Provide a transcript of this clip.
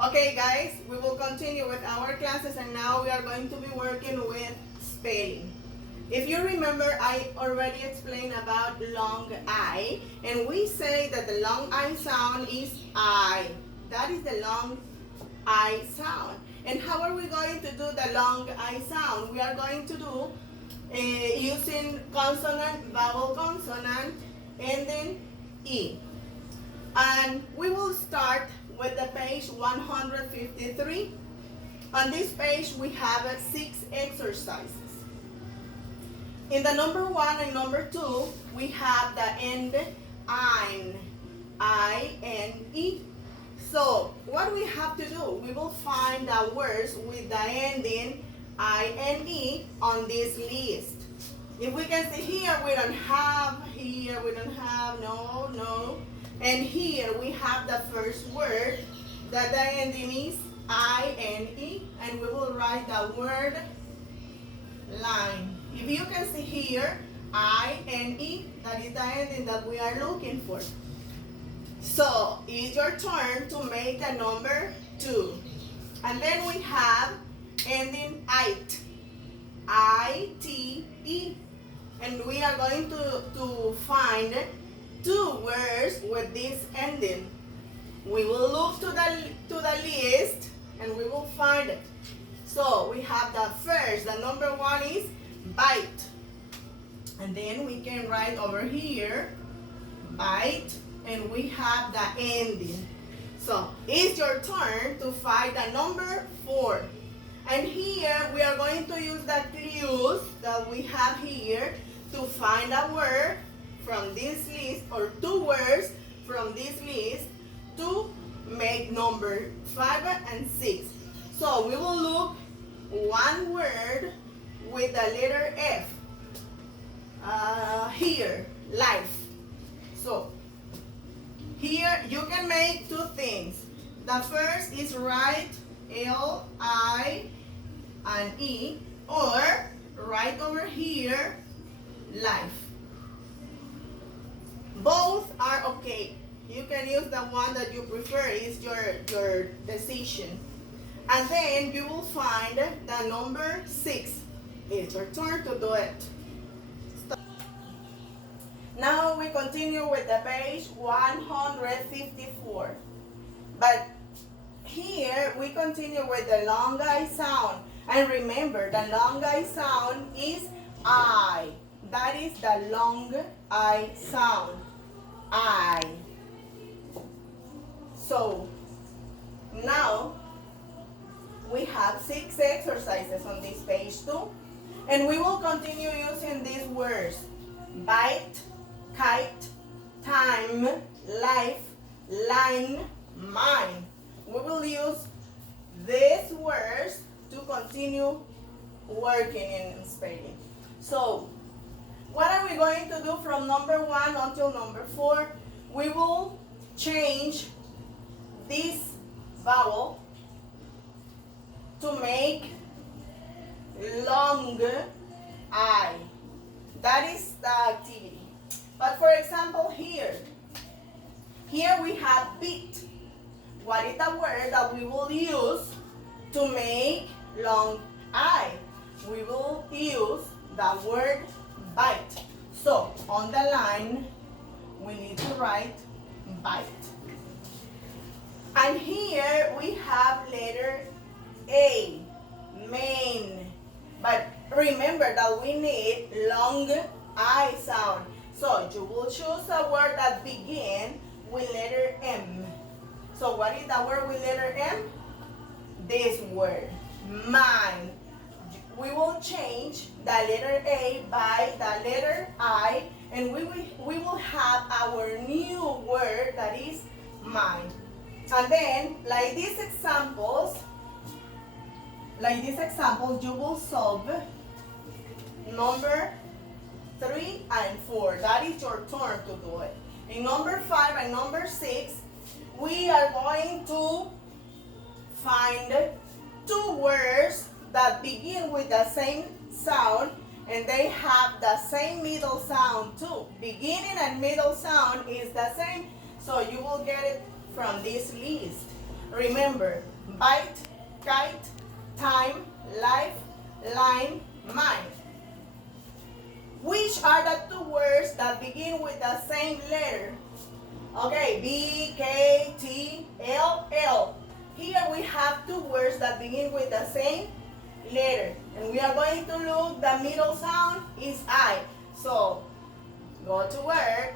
Okay guys, we will continue with our classes and now we are going to be working with spelling. If you remember, I already explained about long I, and we say that the long I sound is I. That is the long I sound. And how are we going to do the long I sound? We are going to do using consonant, vowel consonant, and then E. And we will start with the page 153. On this page we have 6 exercises. In the number 1 and number 2 we have the end ein, I-N-E. So what we have to do, we will find the words with the ending I-N-E on this list. If we can see here, we don't have, no. And here we have the first word that the ending is I-N-E, and we will write the word line. If you can see here, I-N-E, that is the ending that we are looking for. So it's your turn to make the number 2. And then we have ending it, I-T-E. And we are going to find 2 words with this ending. We will look to the list and we will find it. So we have the first, the number 1 is bite. And then we can write over here, bite, and we have the ending. So it's your turn to find the number 4. And here we are going to use the clues that we have here to find a word from this list, or 2 words from this list, to make number 5 and 6. So we will look 1 word with the letter F. Here, life. So here you can make 2 things. The first is write L-I and E, or right over here, life. Both are okay. You can use the one that you prefer. It's your decision. And then you will find the number 6. It's your turn to do it. Now we continue with the page 154. But here we continue with the long I sound. And remember, the long I sound is I. That is the long I sound. I. So now we have 6 exercises on this page too. And we will continue using these words: bite, kite, time, life, line, mine. We will use these words to continue working in spelling. So what are we going to do from number 1 until number 4? We will change this vowel to make long I. That is the activity. But for example, here we have beat. What is the word that we will use to make long I? We will use the word bite. So on the line we need to write bite. And here we have letter A, main. But remember that we need long I sound. So you will choose a word that begins with letter M. So what is the word with letter M? This word, mine. We will change the letter A by the letter I, and we will have our new word that is mine. And then, like these examples, you will solve number 3 and 4. That is your turn to do it. In number 5 and number 6, we are going to find 2 words that begin with the same sound, and they have the same middle sound too. Beginning and middle sound is the same, so you will get it from this list. Remember, bite, kite, time, life, line, mind. Which are the two words that begin with the same letter? Okay, B, K, T, L, L. Here we have two words that begin with the same letter. And we are going to look, the middle sound is I. So, go to work.